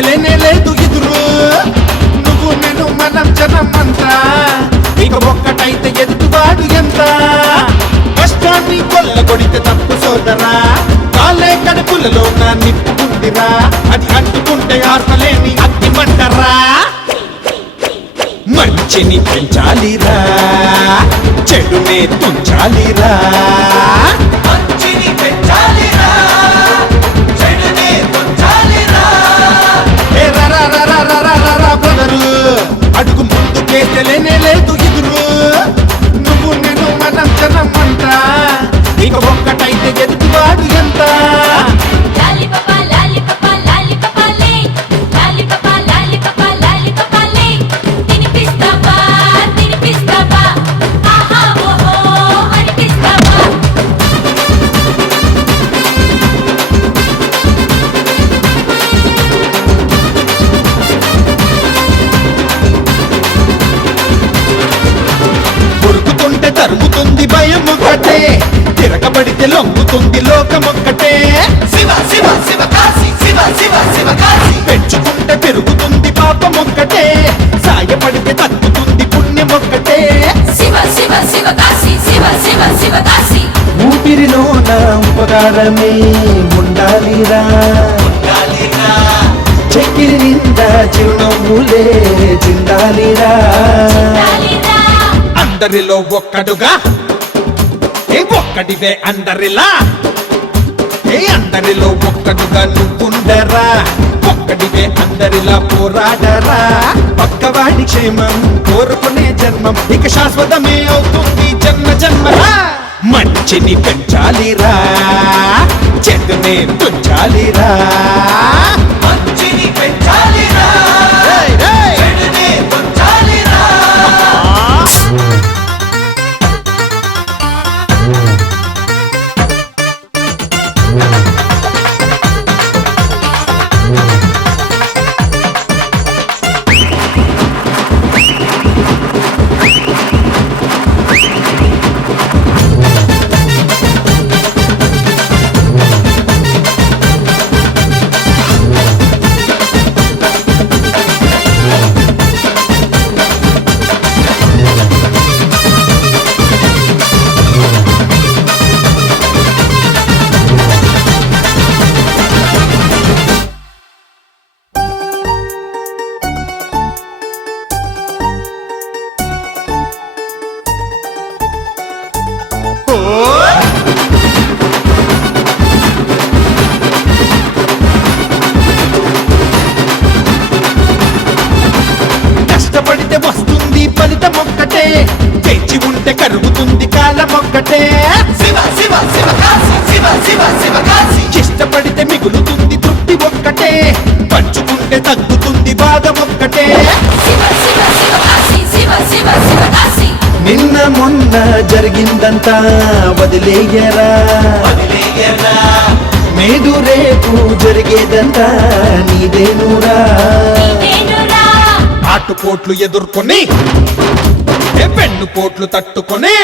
చేస్తలేనే లేదు ఎదురు నువ్వు నేను మనం జనం అంతా ఇక ఒక్కటైతే ఎదుటివాడు ఎంత కష్టాన్ని కొల్లగొడితే తప్పు సోదరా కాలే కడుపులలో నా నిప్పుకుందిరా అది అంటుకుంటే ఆర్పలేని అగ్ని మంటరా మంచిని పెంచాలిరా చెడునే తుంచాలిరా అడుగు ముందు కేసలేనే లేదు ఎదురు నువ్వు నేను మనం జనం అంతా ఇక ఒక్కటైతే ఎదుటివాడు ఎంత తరుగుతుంది భయం ఒక్కటే తిరగబడితే లొంగుతుంది లోకం ఒక్కటే శివ శివ శివ కాశీ శివ శివ శివ కాశీ పెంచుకుంటే పెరుగుతుంది పాపం ఒక్కటే సాయపడితే తగ్గుతుంది పుణ్యం ఒక్కటే శివ శివ శివ కాశీ శివ శివ శివ కాశీ ఊపిరిలో నా ఉపకారమే ఉండాలిరా చెక్కిరి నిండా చిరునవ్వులే చిందాలిరా అందరిలో ఒక్కడుగా ఒక్కడివే అందరిలా అందరిలో ఒక్కడుగా నువ్వుండరా ఒక్కడివే అందరిలా పోరాడరా పక్కవాడి క్షేమం కోరుకునే జన్మం ఇక శాశ్వతమే అవుతుంది జన్మ జన్మరా మంచిని పెంచాలిరా చెడునే తుంచాలిరా మంచిని పెంచాలిరా కష్టపడితే వస్తుంది ఫలితం ఒక్కటే తెచ్చి ఉంటే కరుగుతుంది కాలం ఒక్కటే శివ శివ శివ కాశీ శివ శివ శివ కాశీ ఇష్టపడితే మిగులుతుంది తృప్తి ఒక్కటే పంచుకుంటే తగ్గుతుంది బాధ ఒక్కటే శివ శివ శివ కాశీ శివ శివ శివ కాశీ నిన్న మొన్న జరిగిందంతా వదిలేయరా నేడు రేపు జరిగేదంతా నీదేనురా ఆటుపోట్లు ఎదుర్కొని పెన్ను పోట్లు తట్టుకొని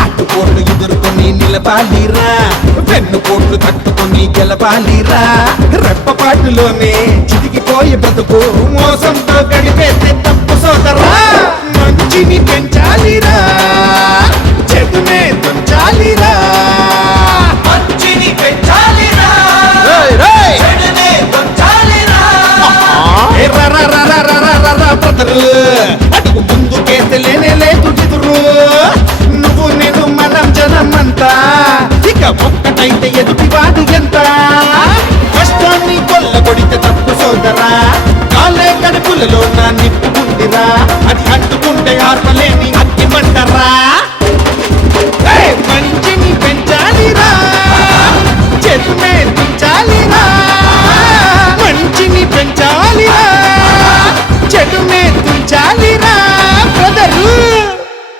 ఆటుపోట్లు ఎదుర్కొని నిలబాలిరా పెన్ను పోట్లు తట్టుకొని గెలబాలిరా రెప్పపాటులోనే చితికిపోయే బ్రతుకు మోసంతో గడిపేస్తే తప్పు సోదరా మంచిని పెంచాలిరా